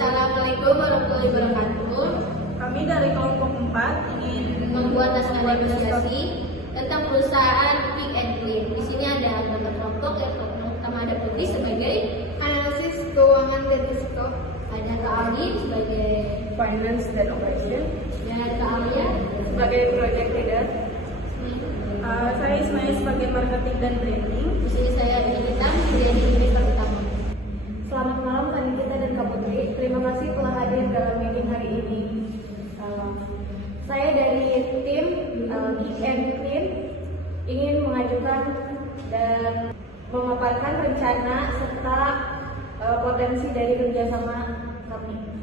Assalamualaikum warahmatullahi wabarakatuh. Kami dari kelompok 4 ingin Membuat naskah negosiasi tentang perusahaan Pick and Clean. Di sini ada anggota kelompok yang pertama ada Putri sebagai analisis keuangan dan risiko, ada Kak Ali sebagai finance dan operation, dan Kak Alia sebagai project leader. Saya Ismail sebagai marketing dan branding. di sini saya Hitam menjadi direktur utama. Selamat malam Kanita dan Kak Putri. Terima kasih telah hadir dalam meeting hari ini. Saya dari tim Pick and Clean ingin mengajukan dan memaparkan rencana serta potensi dari kerjasama kami.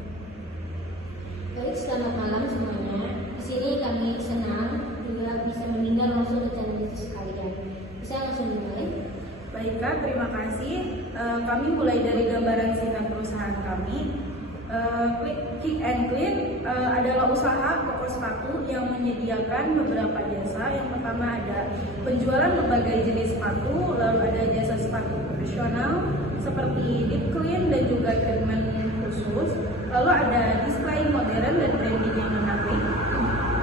Baik, selamat malam semuanya. Di sini kami senang juga bisa mendengar langsung rencana bisnis kalian. Bisa langsung dimulai? Baik Kak, terima kasih. Kami mulai dari gambaran singkat perusahaan kami. Pick and Clean adalah usaha toko sepatu yang menyediakan beberapa jasa. Yang pertama ada penjualan berbagai jenis sepatu, lalu ada jasa sepatu profesional seperti deep clean dan juga treatment khusus. Lalu ada display modern dan branding yang menarik.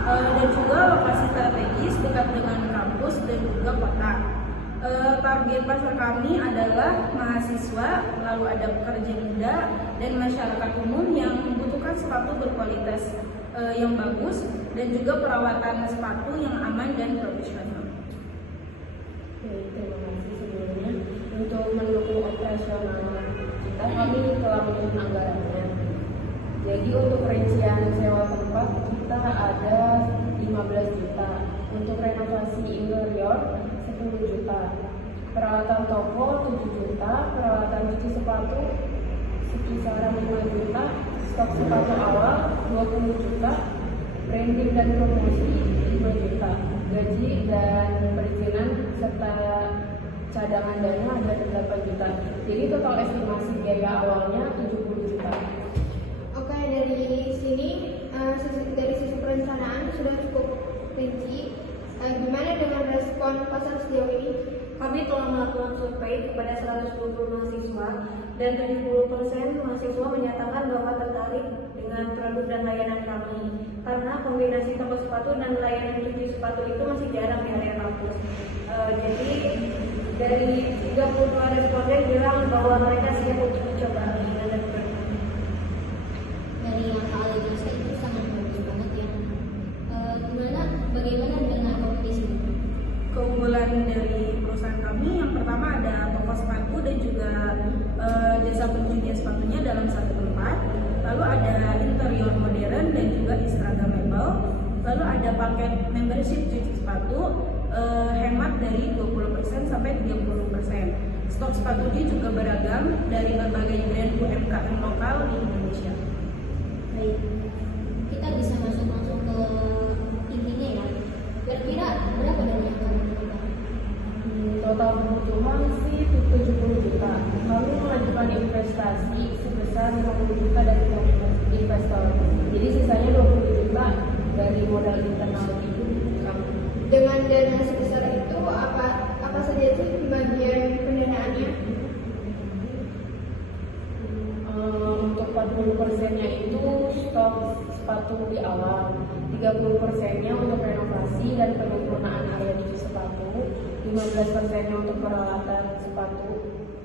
Dan juga lokasi strategis dekat dengan kampus dan juga kota. Target pasar kami adalah mahasiswa, lalu ada pekerja muda dan masyarakat umum yang membutuhkan sepatu berkualitas yang bagus dan juga perawatan sepatu yang aman dan profesional. Terima kasih sebelumnya. Untuk mendukung operasional kita, kami telah menyusun anggarannya. Jadi untuk rincian sewa tempat kita ada 15 juta, untuk renovasi interior 10 juta, peralatan toko 7 juta, peralatan cuci sepatu sekitar 5 juta, stok sepatu awal 20 juta, branding dan promosi 5 juta, gaji dan perizinan serta cadangan dana ada 8 juta. Jadi total estimasi biaya awalnya 70 juta. Oke, dari sini dari sisi perencanaan sudah cukup rinci. Gimana dengan respon pasar sejauh ini? Kami telah melakukan survei kepada 120 mahasiswa dan 70% mahasiswa menyatakan bahwa tertarik dengan produk dan layanan kami karena kombinasi toko sepatu dan layanan cuci sepatu itu masih jarang di area kampus. Jadi dari 32 responden bilang bahwa mereka siap untuk mencoba layanan produk. Dari yang Kak Ali jelasin itu sangat bagus banget ya. Bagaimana dengan kompetisi? Keunggulan dari perusahaan kami yang pertama ada toko sepatu dan juga jasa pencucian sepatunya dalam satu tempat. Lalu ada interior modern dan juga instagramable. Lalu ada paket membership cuci sepatu, hemat dari 20% sampai 30%. Stok sepatunya juga beragam dari berbagai brand UMKM lokal di Indonesia. Baik, kita bisa masuk langsung ke intinya ya. Kira-kira berapa dari anggaran kita? Total kebutuhan sih 70 juta. Kami mengajukan investasi sebesar 50 juta dari investor. Jadi sisanya 20 juta dari modal internal itu kami. Dengan dana sebesar itu apa saja sih bagian pendanaannya? Untuk 40%-nya itu stok sepatu di awal, 30%-nya untuk renovasi dan penyempurnaan area cuci sepatu, 15%-nya untuk peralatan sepatu,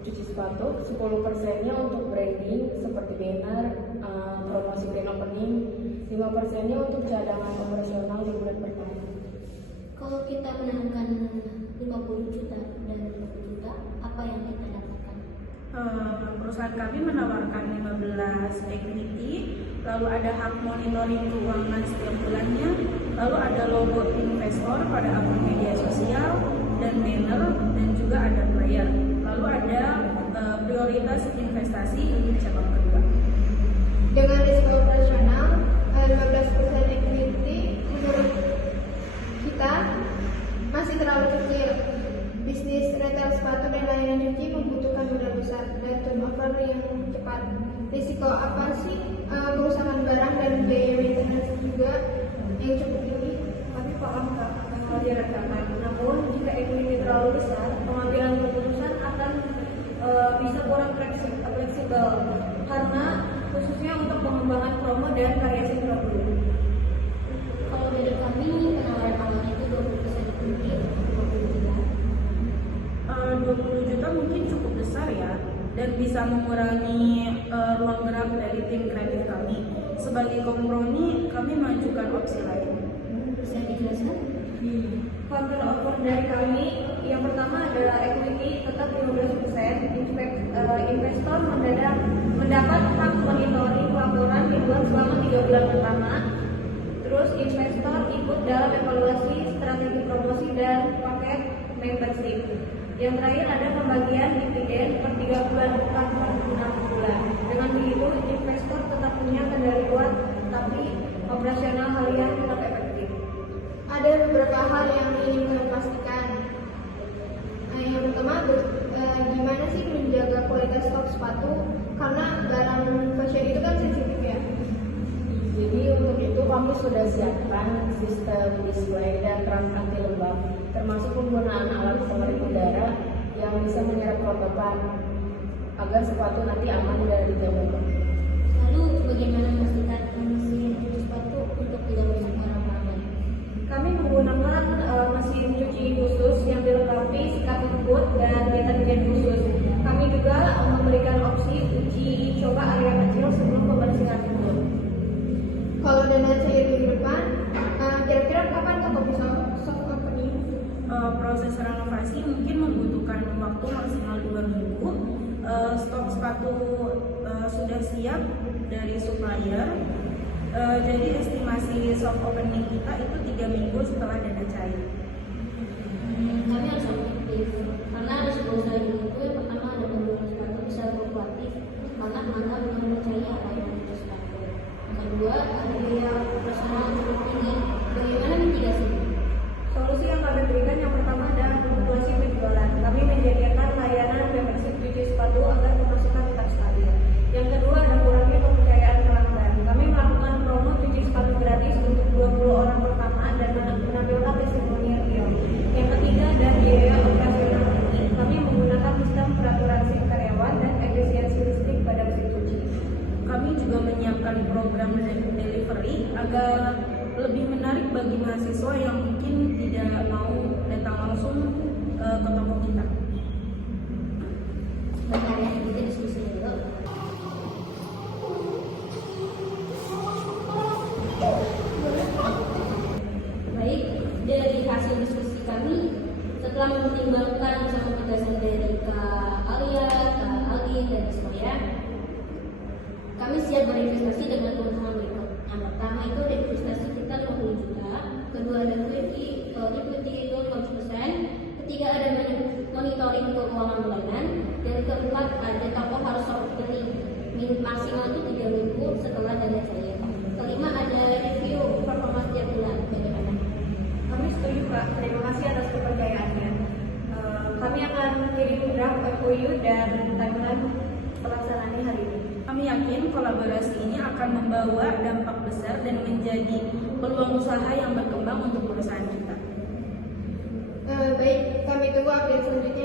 cuci sepatu, 10%-nya untuk branding seperti banner, promosi grand opening, 5%-nya untuk cadangan operasional di bulan pertama. Kalau kita menanamkan 50 juta dan 50 juta, apa yang kita dapatkan? Perusahaan kami menawarkan 15 equity, lalu ada hak monitoring keuangan setiap bulannya, lalu ada logo investor pada akun media sosial dan banner, dan juga ada player. Lalu ada prioritas investasi untuk cabang kedua. Dengan risiko operasional 15% equity menurut kita masih terlalu kecil. Bisnis retail sepatu dan layanan cuci membutuhkan modal besar dan turnover yang cepat. Risiko apa sih kerusakan barang dan biaya maintenance juga yang cukup tinggi? Kami paham Kak akan hal dirasakan. Namun jika equity terlalu besar, pengambilan keputusan akan bisa kurang fleksibel karena khususnya dan variasi produk. Kalau dari kami penawaran awalnya itu 20% equity untuk 50 juta. 20 juta mungkin cukup besar ya, dan bisa mengurangi ruang gerak dari tim kreatif kami. Sebagai kompromi, kami mengajukan opsi lain. Bisa dijelaskan? Counter offer dari kami yang pertama adalah equity tetap 15%, investor mendapat hak monitoring laporan dibuat selama 3 bulan pertama. Terus investor ikut dalam evaluasi strategi promosi dan paket membership. Yang terakhir ada pembagian dividen per 3 bulan tanpa 6 bulan. Dengan begitu investor tetap punya kendali kuat, tapi operasional harian tetap efektif. Ada beberapa hal yang ingin kami pastikan. Yang pertama, gimana sih menjaga kualitas stok sepatu? Karena barang fashion itu kan sensitif ya. Jadi untuk itu kami sudah siapkan sistem display dan trans anti lembab, termasuk penggunaan alat pengerik udara yang bisa menyerap kotoran agar sepatu nanti aman dari jamur. Lalu bagaimana memastikan mesin cuci sepatu untuk tidak merusak barang pelanggan? Kami menggunakan mesin cuci khusus yang dilengkapi sikat lembut dan deterjen khusus. Kami juga memberikan opsi uji coba area kecil sebelum pembersihan lembut. Kalau dana cair minggu depan, kira-kira kapan toko bisa soft opening? Proses renovasi mungkin membutuhkan waktu maksimal 2 minggu. Stok sepatu sudah siap dari supplier. Jadi estimasi soft opening kita itu 3 minggu setelah dana cair. Kami harus objektif karena resiko usaha ini itu yang pertama ada penjualan sepatu bisa fluktuatif karena pelanggan belum percaya apa yang ada sepatu. Yang kedua ada biaya operasional yang cukup tinggi. Bagaimana mitigasi? Solusi yang kami berikan yang pertama adalah fluktuasi penjualan. Kami menyediakan layanan membership cuci sepatu agar pemasukan tetap stabil. Yang kedua ada kurangnya kepercayaan pelanggan. Kami melakukan promo cuci sepatu gratis untuk 20 orang pertama dan menampilkan testimonial real. Yang ketiga ada biaya operasional tinggi. Kami menggunakan sistem peraturan SIM karyawan dan efisiensi listrik pada mesin cuci. Kami juga menyiapkan program delivery agar lebih menarik bagi mahasiswa yang mungkin tidak mau datang langsung ke toko kita. Bentar ya, kita diskusi dulu. Baik, dari hasil diskusi kami, setelah mempertimbangkan sama penjelasan dari Kak Alia, Kak Aldi, dan Ismaya, kami siap berinvestasi dengan keuntungan berikut. Yang pertama itu investasi kita 50 juta, kedua ada equity itu 100%, ketiga ada monitoring keuangan bulanan, dan keempat ada toko harus opening maksimal itu 3 minggu setelah dana cair. Kelima ada review performa setiap bulan. Bagaimana? Kami setuju Kak, terima kasih atas kepercayaannya. Kami akan kirim draft FOU dan timeline pelaksanaannya hari ini. Kami yakin kolaborasi ini akan membawa dampak besar dan menjadi peluang usaha yang berkembang untuk perusahaan kita. Baik, kami tunggu update selanjutnya.